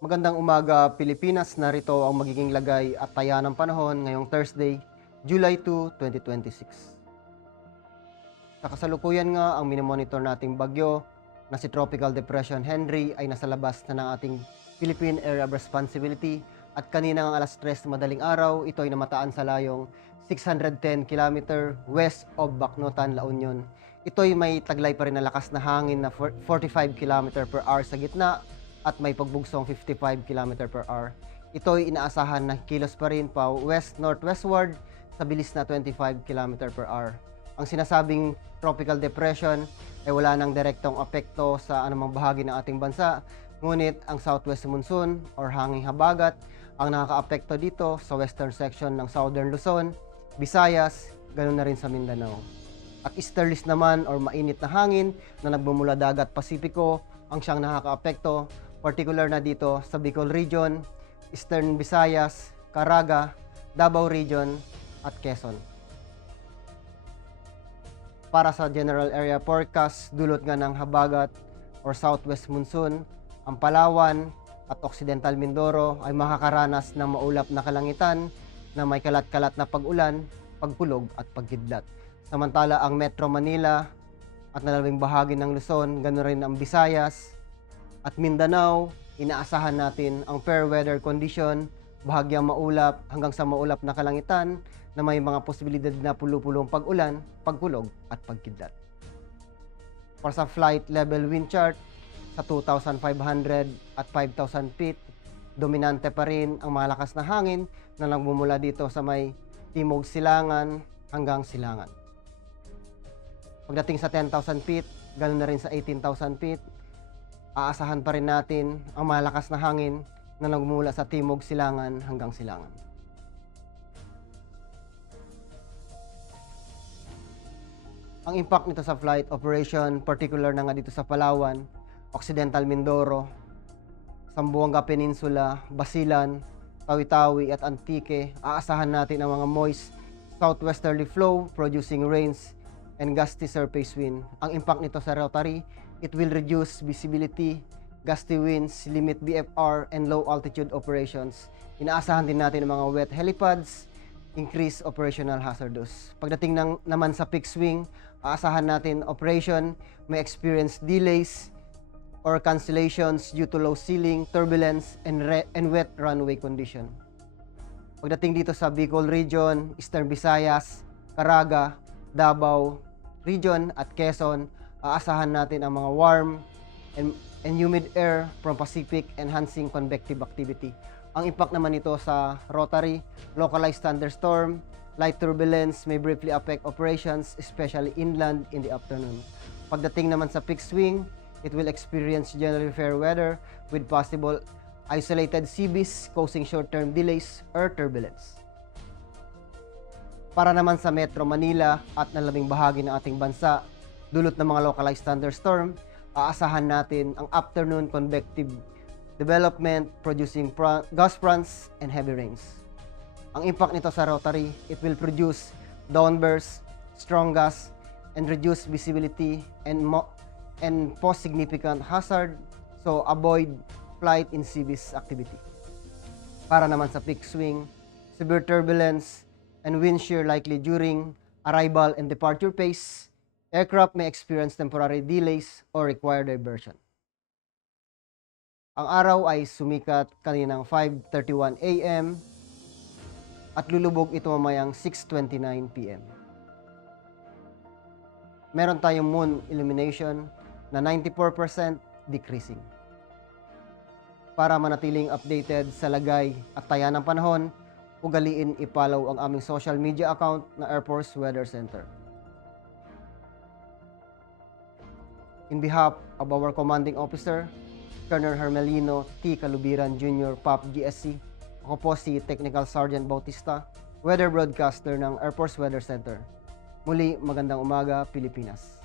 Magandang umaga, Pilipinas. Narito ang magiging lagay at taya ng panahon ngayong Thursday, July 2, 2026. Sa kasalukuyan nga, ang minomonitor nating bagyo na si Tropical Depression Henry ay nasa labas na ng ating Philippine Area of Responsibility at kanina ng alas 3 madaling araw, ito ay namataan sa layong 610 km west of Bacnotan, La Union. Ito ay may taglay pa rin na lakas na hangin na 45 km per hour sa gitna at may pagbugsong 55 km per hour. Ito ay inaasahan na kilos pa rin pa west-northwestward sa bilis na 25 km per hour. Ang sinasabing tropical depression ay wala nang direktong apekto sa anumang bahagi ng ating bansa, ngunit ang southwest monsoon or hanging habagat ang nakakaapekto dito sa western section ng southern Luzon, Visayas, ganoon na rin sa Mindanao. At easterlies naman or mainit na hangin na nagmumula dagat Pasipiko ang siyang nakakaapekto, particular na dito sa Bicol Region, Eastern Visayas, Caraga, Davao Region at Quezon. Para sa general area forecast, dulot nga ng habagat or southwest monsoon, ang Palawan at Occidental Mindoro ay makakaranas ng maulap na kalangitan na may kalat-kalat na pag-ulan, pagpulog at pagkidlat. Samantala ang Metro Manila at nalalabing bahagi ng Luzon, ganoon rin ang Visayas at Mindanao, inaasahan natin ang fair weather condition, bahagyang maulap hanggang sa maulap na kalangitan na may mga posibilidad na pulo-pulong pag-ulan, pagpulog at pagkidlat. Para sa flight level wind chart, sa 2,500 at 5,000 feet, dominante pa rin ang malakas na hangin na nagmumula dito sa may timog silangan hanggang silangan. Pagdating sa 10,000 feet, ganoon na rin sa 18,000 feet, aasahan pa rin natin ang malakas na hangin na nagmumula sa timog silangan hanggang silangan. Ang impact nito sa flight operation, particular na nga dito sa Palawan, Occidental Mindoro, Zamboanga Peninsula, Basilan, Tawi-Tawi at Antique, aasahan natin ang mga moist southwesterly flow producing rains and gusty surface wind. Ang impact nito sa Rotary, it will reduce visibility, gusty winds, limit BFR and low altitude operations. Inaasahan din natin ang mga wet helipads, increase operational hazardous. Pagdating naman sa peak swing, aasahan natin operation may experience delays or cancellations due to low ceiling, turbulence, and wet runway condition. Pagdating dito sa Bicol Region, Eastern Visayas, Caraga, Davao Region at Quezon, aasahan natin ang mga warm and humid air from Pacific enhancing convective activity. Ang impact naman nito sa Rotary, localized thunderstorm, light turbulence may briefly affect operations, especially inland in the afternoon. Pagdating naman sa peak swing, it will experience generally fair weather with possible isolated seas causing short-term delays or turbulence. Para naman sa Metro Manila at nalalabing bahagi ng ating bansa, dulot ng mga localized thunderstorm, aasahan natin ang afternoon convective development producing gust fronts and heavy rains. Ang impact nito sa Rotary, it will produce downbursts, strong gusts, and reduce visibility and pose significant hazard, so avoid flight in seabees activity. Para naman sa peak swing, severe turbulence and wind shear likely during arrival and departure phase, aircraft may experience temporary delays or require diversion. Ang araw ay sumikat kaninang 5:31 AM at lulubog ito mamayang 6:29 PM. Meron tayong moon illumination na 94% decreasing. Para manatiling updated sa lagay at taya ng panahon, ugaliin i-follow ang aming social media account na Air Force Weather Center. In behalf of our commanding officer, Colonel Hermelino T. Calubiran Jr., PAP GSC, ako po si Technical Sergeant Bautista, weather broadcaster ng Air Force Weather Center. Muli, magandang umaga, Pilipinas.